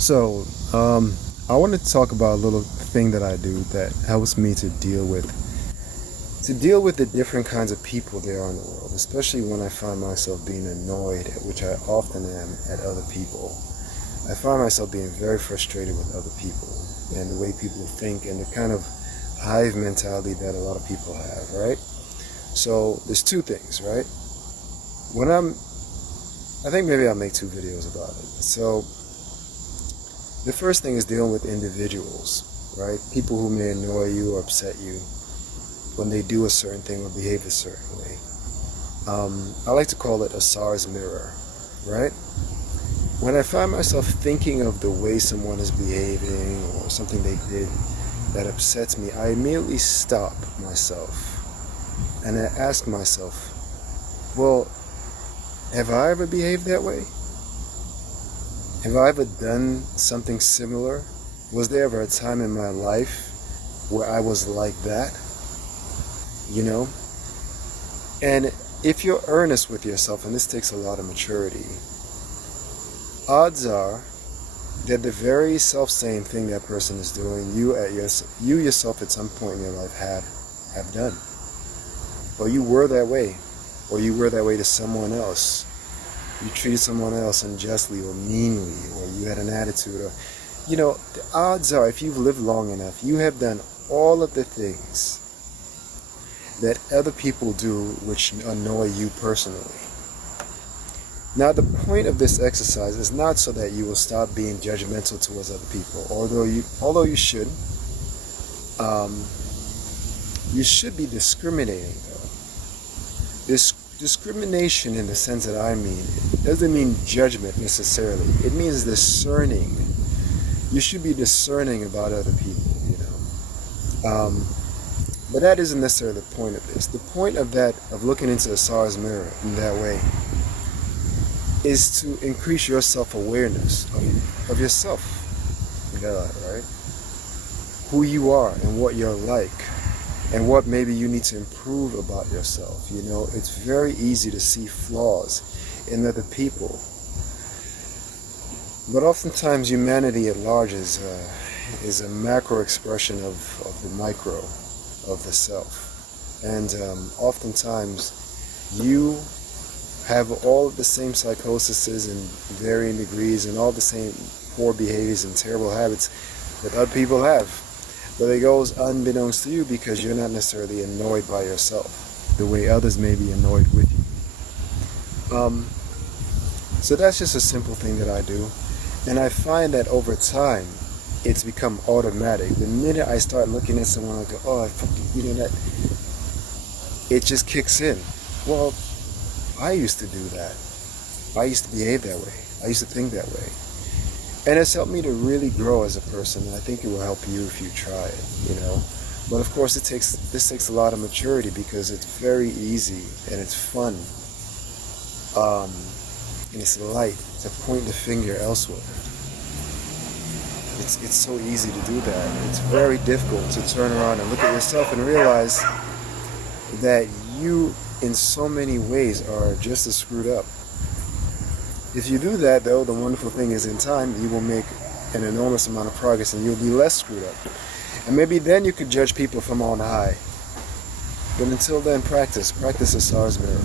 So, I wanted to talk about a little thing that I do that helps me to deal with the different kinds of people there are in the world, especially when I find myself being annoyed, which I often am at other people. I find myself being very frustrated with other people and the way people think and the kind of hive mentality that a lot of people have, right? So there's two things, right? I think maybe I'll make two videos about it. So the first thing is dealing with individuals, right? People who may annoy you or upset you when they do a certain thing or behave a certain way. I like to call it a SARS mirror, right? When I find myself thinking of the way someone is behaving or something they did that upsets me, I immediately stop myself and I ask myself, well, have I ever behaved that way? Have I ever done something similar? Was there ever a time in my life where I was like that? You know? And if you're earnest with yourself, and this takes a lot of maturity, odds are that the very self-same thing that person is doing, you yourself at some point in your life have done. Or you were that way. Or you were that way to someone else. You treated someone else unjustly or meanly, or you had an attitude, or, the odds are, if you've lived long enough, you have done all of the things that other people do which annoy you personally. Now, the point of this exercise is not so that you will stop being judgmental towards other people, although you should. You should be discriminating, though. This discrimination, in the sense that I mean, it doesn't mean judgment necessarily. It means discerning. You should be discerning about other people, But that isn't necessarily the point of this. The point of looking into the SARS mirror in that way, is to increase your self-awareness of yourself, right? Who you are and what you're like, and what maybe you need to improve about yourself. It's very easy to see flaws in other people, but oftentimes humanity at large is a macro expression of the micro, of the self, and oftentimes you have all of the same psychoses in varying degrees and all the same poor behaviors and terrible habits that other people have. But it goes unbeknownst to you because you're not necessarily annoyed by yourself the way others may be annoyed with you. So that's just a simple thing that I do. And I find that over time, it's become automatic. The minute I start looking at someone, I go, that, it just kicks in. Well, I used to do that. I used to behave that way. I used to think that way. And it's helped me to really grow as a person, and I think it will help you if you try it, But of course, this takes a lot of maturity because it's very easy and it's fun. And it's light to point the finger elsewhere. It's so easy to do that. It's very difficult to turn around and look at yourself and realize that you, in so many ways, are just as screwed up. If you do that, though, the wonderful thing is in time, you will make an enormous amount of progress and you'll be less screwed up. And maybe then you could judge people from on high. But until then, practice the SARS mirror.